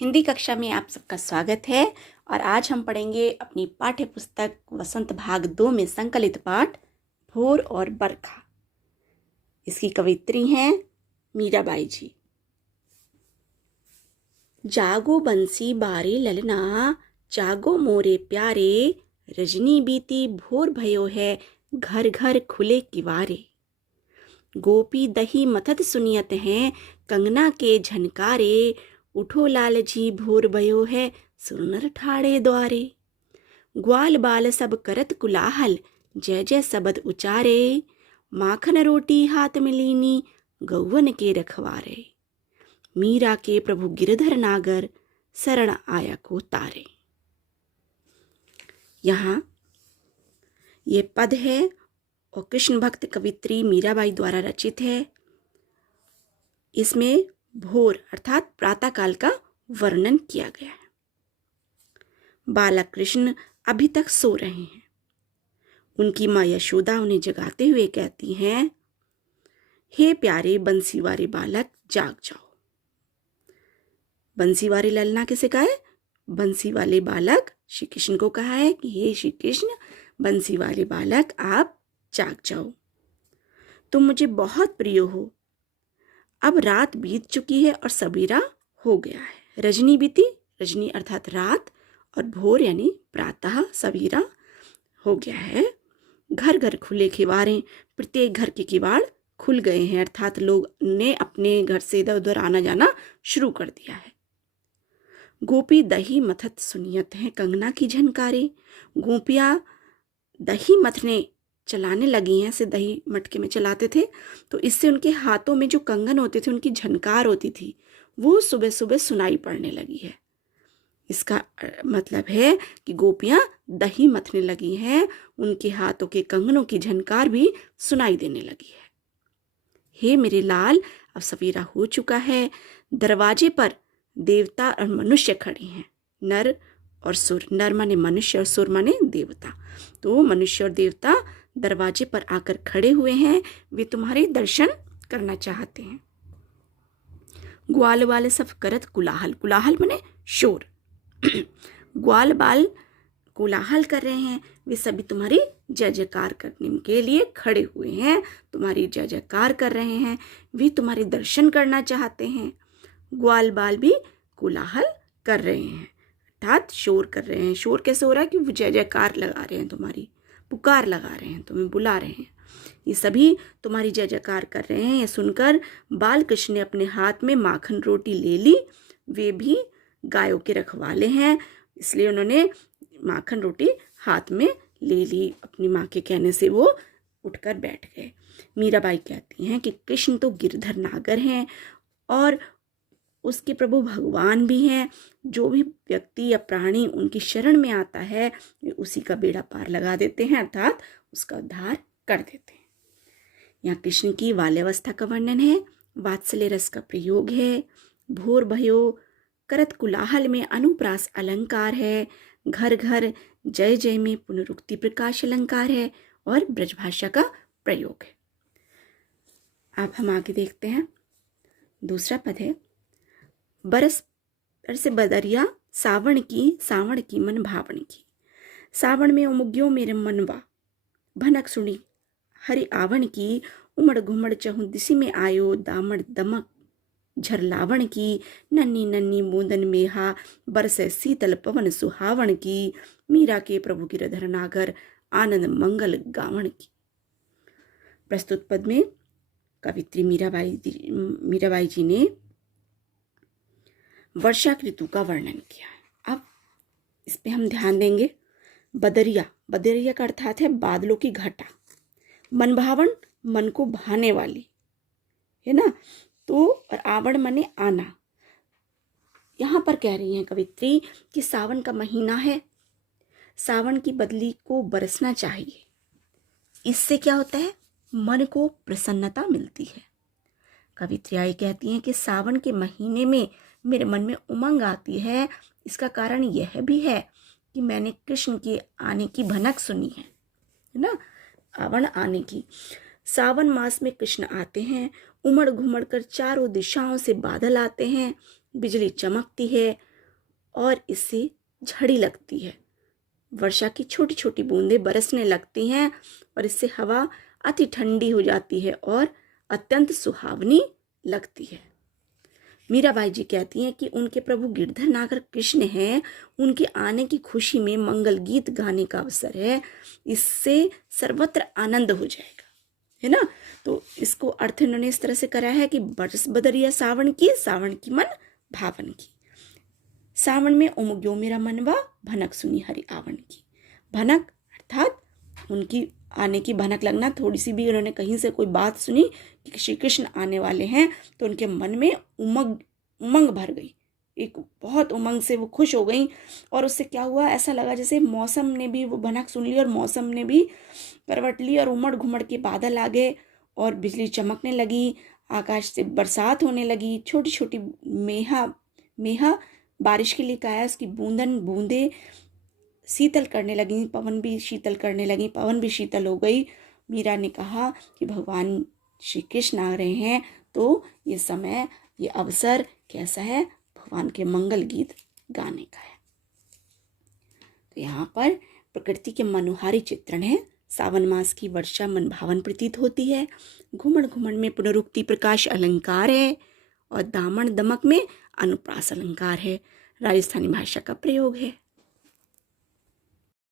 हिंदी कक्षा में आप सबका स्वागत है और आज हम पढ़ेंगे अपनी पाठ्य पुस्तक वसंत भाग 2 में संकलित पाठ भोर और बरखा। इसकी कवित्री हैं मीराबाई जी। जागो बंसी बारे ललना, जागो मोरे प्यारे, रजनी बीती भोर भयो है, घर घर खुले किवारे। गोपी दही मथत सुनियत हैं, कंगना के झनकारे, उठो लालजी भोर भयो है, सुरनर ठाड़े द्वारे। ग्वाल बाल सब करत कुलाहल, जय जय सबद उचारे, माखन रोटी हाथ में लीनी, गौवन के रखवारे। मीरा के प्रभु गिरधर नागर, शरण आया को तारे। यहाँ ये पद है और कृष्ण भक्त कवित्री मीराबाई द्वारा रचित है। इसमें भोर अर्थात प्रातःकाल का वर्णन किया गया है। बालक कृष्ण अभी तक सो रहे हैं। उनकी माँ यशोदा उन्हें जगाते हुए कहती हैं, हे प्यारे बंसी वाले बालक, जाग जाओ। बंसी वाले ललना किसे कहा है? बंसी वाले बालक श्री कृष्ण को कहा है कि हे श्री कृष्ण, बंसी वाले बालक आप जाग जाओ, तुम मुझे बहुत प्रिय हो। अब रात बीत चुकी है और सवेरा हो गया है। रजनी बीती, रजनी अर्थात रात, और भोर यानी प्रातः, सवेरा हो गया है। घर घर खुले किवारे, प्रत्येक घर के किवाड़ खुल गए हैं, अर्थात लोग ने अपने घर से इधर उधर आना जाना शुरू कर दिया है। गोपी दही मथत सुनियत हैं, कंगना की झनकारे। गोपियां दही मथने चलाने लगी हैं, ऐसे दही मटके में चलाते थे, तो इससे उनके हाथों में जो कंगन होते थे, उनकी झनकार होती थी, वो सुबह सुबह सुनाई पड़ने लगी है। इसका मतलब है कि गोपियां दही मथने लगी हैं, उनके हाथों के कंगनों की झनकार भी सुनाई देने लगी है। हे मेरे लाल, अब सवेरा हो चुका है। दरवाजे पर देवता और मनुष्य खड़े हैं। नर और सुर, नर माने मनुष्य और सुर माने देवता। तो मनुष्य और देवता दरवाजे पर आकर खड़े हुए हैं, वे तुम्हारे दर्शन करना चाहते हैं। ग्वाल बाल सब करत कुलाहल, कुलाहल माने शोर। ग्वाल बाल कोलाहल कर रहे हैं, वे सभी तुम्हारी जय जयकार करने के लिए खड़े हुए हैं, तुम्हारी जय जयकार कर रहे हैं, वे तुम्हारे दर्शन करना चाहते हैं। ग्वाल बाल भी कोलाहल कर रहे हैं, अर्थात शोर कर रहे हैं। शोर कैसे हो रहा है कि वो जय जयकार लगा रहे हैं, तुम्हारी पुकार लगा रहे हैं, तुम्हें बुला रहे हैं। ये सभी तुम्हारी जय जयकार कर रहे हैं। ये सुनकर बाल कृष्ण ने अपने हाथ में माखन रोटी ले ली। वे भी गायों के रखवाले हैं, इसलिए उन्होंने माखन रोटी हाथ में ले ली। अपनी माँ के कहने से वो उठकर बैठ गए। मीराबाई कहती हैं कि कृष्ण तो गिरधर नागर हैं और उसके प्रभु भगवान भी हैं। जो भी व्यक्ति या प्राणी उनकी शरण में आता है, वे उसी का बेड़ा पार लगा देते हैं, अर्थात उसका उद्धार कर देते हैं। यहाँ कृष्ण की बाल्यावस्था का वर्णन है, वात्सल्य रस का प्रयोग है, भोर भयो करत कुलाहल में अनुप्रास अलंकार है, घर घर जय जय में पुनरुक्ति प्रकाश अलंकार है और ब्रजभाषा का प्रयोग है। अब हम आगे देखते हैं। दूसरा पद है, बरस से बदरिया सावण की मन भावण की। सावण में उमग्यो मेरे मनवा, भनक सुनी हरि आवण की। उमड़ घुमड़ चहु दिशि में आयो, दामड़ दमक झरलावण की। नन्नी नन्नी बूंदन मेहा, बरसे शीतल पवन सुहावण की। मीरा के प्रभु गिरधर नागर, आनंद मंगल गावण की। प्रस्तुत पद में कवित्री मीराबाई जी ने वर्षा ऋतु का वर्णन किया है। अब इस पे हम ध्यान देंगे। बदरिया, बदरिया का अर्थात है बादलों की घटा। मनभावन, मन को भाने वाली, है ना। तो और आवण माने आना। यहाँ पर कह रही हैं कवित्री कि सावन का महीना है, सावन की बदली को बरसना चाहिए। इससे क्या होता है? मन को प्रसन्नता मिलती है। कवित्री कहती हैं कि सावन के महीने में मेरे मन में उमंग आती है। इसका कारण यह भी है कि मैंने कृष्ण के आने की भनक सुनी है ना, आवण आने की। सावन मास में कृष्ण आते हैं, उमड़ घुमड़ कर चारों दिशाओं से बादल आते हैं, बिजली चमकती है और इससे झड़ी लगती है। वर्षा की छोटी छोटी बूंदें बरसने लगती हैं और इससे हवा अति ठंडी हो जाती है और अत्यंत सुहावनी लगती है। मीराबाई जी कहती हैं कि उनके प्रभु गिरधर नागर कृष्ण हैं, उनके आने की खुशी में मंगल गीत गाने का अवसर है, इससे सर्वत्र आनंद हो जाएगा, है ना। तो इसको अर्थ इन्होंने इस तरह से करा है कि बरस बदरिया सावन की मन भावन की। सावन में उमग्यो मेरा मनवा, भनक सुनी हरि आवन की। भनक अर्थात उनकी आने की भनक लगना, थोड़ी सी भी उन्होंने कहीं से कोई बात सुनी कि श्री कृष्ण आने वाले हैं तो उनके मन में उमंग भर गई, एक बहुत उमंग से वो खुश हो गई। और उससे क्या हुआ, ऐसा लगा जैसे मौसम ने भी वो भनक सुन ली और मौसम ने भी करवट ली और उमड़ घुमड़ के बादल आ गए और बिजली चमकने लगी, आकाश से बरसात होने लगी, छोटी छोटी मेहा बारिश के लिए कहा है, उसकी बूंदे शीतल करने लगी, पवन भी शीतल करने लगी, पवन भी शीतल हो गई। मीरा ने कहा कि भगवान श्री कृष्ण आ रहे हैं, तो ये समय, ये अवसर कैसा है, भगवान के मंगल गीत गाने का है। तो यहाँ पर प्रकृति के मनोहारी चित्रण है। सावन मास की वर्षा मन भावन प्रतीत होती है। घुमड़ घुमड़ में पुनरुक्ति प्रकाश अलंकार है और दामन दमक में अनुप्रास अलंकार है। राजस्थानी भाषा का प्रयोग है।